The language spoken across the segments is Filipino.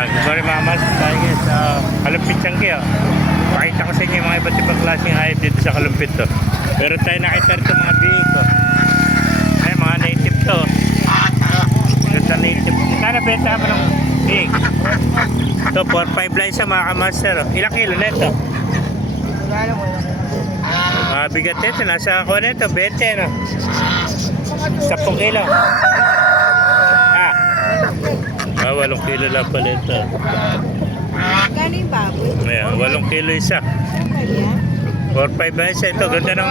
Good morning mga mas. Tayo guys sa Kalumpit Changi. Pakita ko sa inyo yung mga iba't ibang klaseng hayop dito sa Kalumpit to. Pero tayo nakita rito mga bihig ko. Ay mga native to. Ganda native. Kaya benta mo ng bihig. Ito 4-5 lang siya mga kamaster. Ilang kilo na ito? Bigat nito. Nasa ako na ito. 20 no? 10 kilo. 8 kilo lang pala ito. Magkano yung baboy? Ayan, 8 kilo isa. 4-5 ba isa? Ito, ganda ng...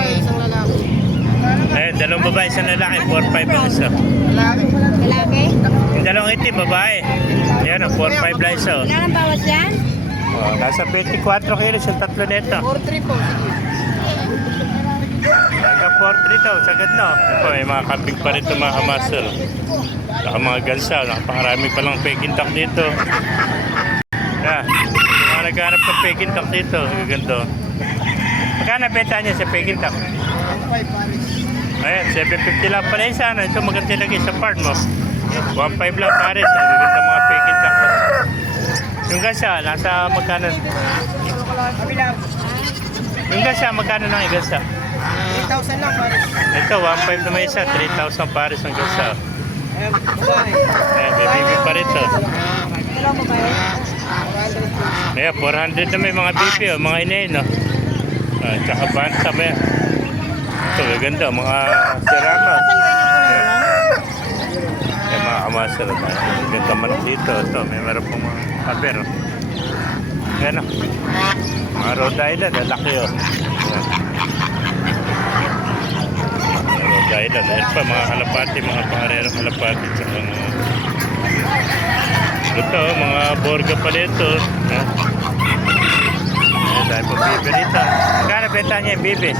Ayan, dalawang babae, isang lalaki. 4-5 ang isa. Lalaki? Yung dalawang itim, babae. Ayan, 4-5 lang isa. Ilan ang bawas yan? Nasa 24 kilos yung tatlo nito. 4-3 po. Hanggang 4-3 daw, sagad na. Ito, may mga kambing pa rito mga kamasel. Saka mga gansa, nakapangarami pa lang pekintak dito. Yeah, mga naghanap ng pekintak dito, gaganda. Magkano benta niya sa pekintak? Ayan, 750 lang pala isa. Ito maganda lagi sa farm mo. 1.5 lang pares, gaganda mga pekintak. Yung gansa, nasa magkano? Yung gansa, magkano lang yung gansa? 3,000 lang pares. Ito, 1.5 na may isa, 3,000 pares ang gansa. Ayan, may bibi pa rito. Ilan mo ba yun? Ayan, 400 na may mga bibi, mga inayin, no? Tsaka banta ba yan? Ito, gaganda, mga serama. Ayan, mga kamasal. Ganda manok dito. Ito, may meron pong mga kaber. Ayan, no? Mga Rhode Island, laki, oh. Ayan. Rhode Island. Ayan pa, mga kalapati, mga pangarerong kalapati. Ito, mga borga pa dito. Ayan, dahil po bibi dito. Kaya benta niya yung bibi?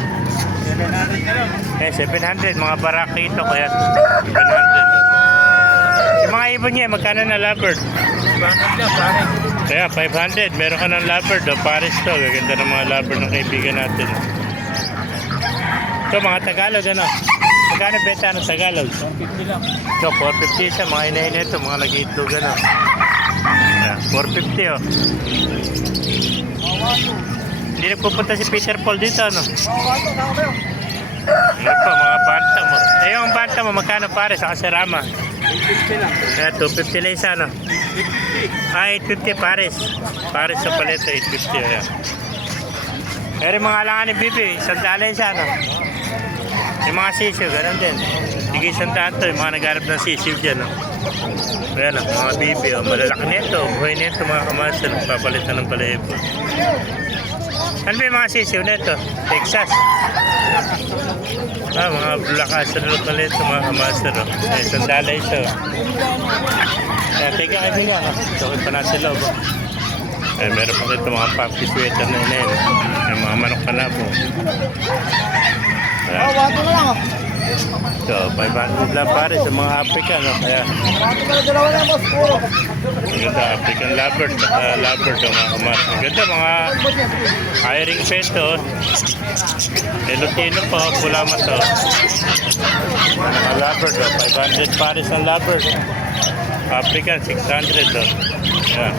700. Mga baraki ito, kaya 700. Yung mga ibon niya, magkano na lovebird? 500 lang, pare. Kaya 500. Meron ka ng lovebird, pares to. Gaganda ng mga lovebird ng kaibigan natin. Ito, mga Tagalog, ano? Magkano benta ng Tagalog? 450 lang. Ito, 450 siya. Mga inahin ito, mga lagi-itlog, ano? 450, oh. Hindi nagpupunta si Peter Paul dito, ano? Ano pa, mga banta mo. Eh, yung banta mo, magkano pare sa Kasarama? 250 lang. 250 lang isa, ano? 850 pares. Pares sa paleta, 850, ayan. Pero yung mga alangan ni Bibi, $100 siya, ano? Yung mga sisiw, ganun din. Sige, $100 to, yung mga nagharap ng sisiw dyan, no? Ayan, mga bibi, oh. Malalaki nito, buhay nito, mga kamasal, papalitan ng palahibo. Ano ba yung mga sisiw nito? Texas. Mga blakasan na pala ito, mga kamasal, oh. $100 ito. Ayan, teka kaibigan, oh. Tukit pa natin loob, oh. Meron pa dito mga puppy sweater na yun. May mga manok ka na po. Wato na lang, oh. So, 500 lang pare sa mga African, no? Kaya, Dalawa lang, boss. Puro. ganda, African Lovebird, Lovebird, mga kamas. Ganda, mga hiring peto. Lutino po, pula mo to. Mga Lovebird, 500 pare sa Lovebird. African, 600, oh. Yan.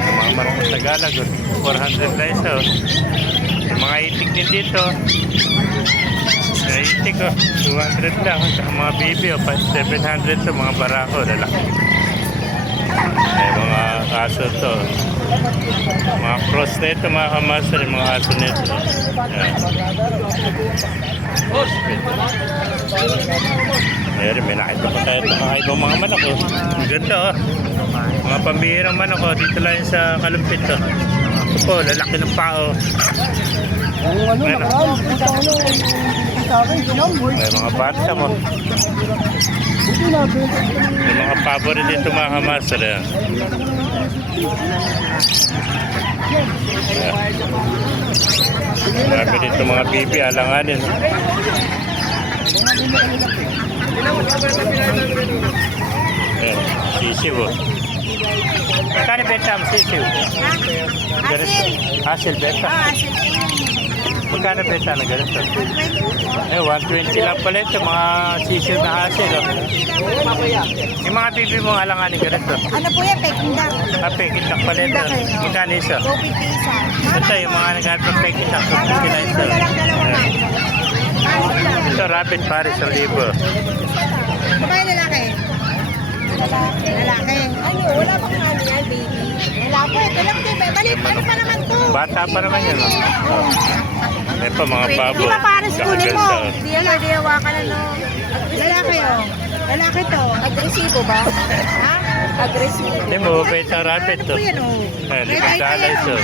Mga marunong Tagalog, 400 na isa, oh. Mga itik din dito. Itik, oh. 200 lang. Saka mga bibi, oh. 700 to, mga barako, lalaki. Mga aso to. Mga cross na ito, mga kamaster, mga aso na ito. Ayan, may nakita pa tayo ito, mga ibang mga manok, oh. Ang ganda, oh. Mga pambihirang manok, oh. Dito lang sa Kalumpit, oh. Ito po, lalaki ng pao. May mga bata mo. May mga favorite dito, mga kamaster, eh. Marami dito mga bibi, alanganin. Sisiw, oh. Kano benta mo sisiw? Asil. Asil benta. Asil. Magkano pesa na ganito? Eh, 120 lang pala ito, mga sisyo na hasil. Oh. Yung mga bibi mong alanganin ganito. Ano po yan? Peking duck. Pekit lang pala ito. Magkano isa? 250 isa. Ito, yung mga naghanap ng pekit lang. 250 lang ito. Ito, rapid pares ang libo. Babae lalaki? Lalaki. Ay, wala bang ano yan, baby? Wala po, ito lang din. Balit, ano pa naman to? Bata pa naman yun. Oh. May pa mga babo. Di ba pares kunin mo? Kakaganda. Di yan, di hawakan na no. Lalaki oh. Lalaki to. Agresibo ba? Ha? Agresibo. Hindi mo, mabait ang rapid to. Ano po yan oh? Eh, limandala ito.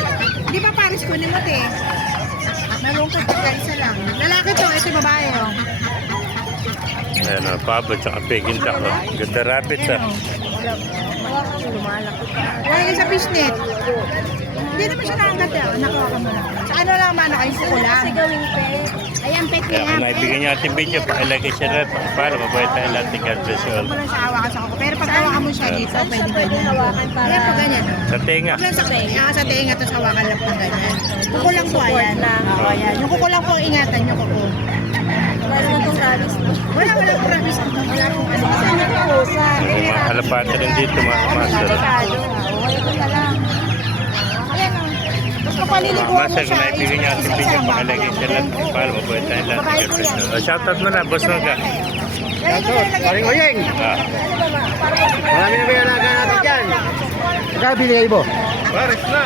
Di ba pares kunin mo te? Nalungkot ka isa lang. Lalaki to, ito babae oh. Ayan o, pabo tsaka peking duck. Oh. Ganda rapid ah. Lalagay sa fishnet. Hindi naman siya nakaganda. Nakuha ka mo lang. Sa ano lang man, nakain ko lang. Kasi gawing pet. Ayan, pet Kaya kung naibigyan niya ating video, pakilagay siya rin para mabait tayo lahat ng God bless you all. Huwag mo lang siya hawakan sa kuko. Pero pag hawakan mo siya dito, pwede hawakan para... Ayan, pag ganyan. Sa tenga. Huwag lang sa tenga. Sa tenga, tapos hawakan lang pag ganyan. Kuko lang po, ayan. Oo, ayan. Yung kuko lang po, ingatan yung kuko. Wala naman itong rabies, no? Wala rabies. Wala pong ano. Kasi ano po, sa... May mga kalapata rin dito, mga master. Delikado. Wala ko na lang. Ayan o. Tapos kapaliliguan mo Master, siya. kung naibigyan niya ating video, pakilagay siya lahat para mabait tayo lahat ng God bless you all. Shoutout mo na, boss mo ka. Paring Oyeng. Ah. Marami na may alaga natin dyan. Magkano binigay mo? Pares na.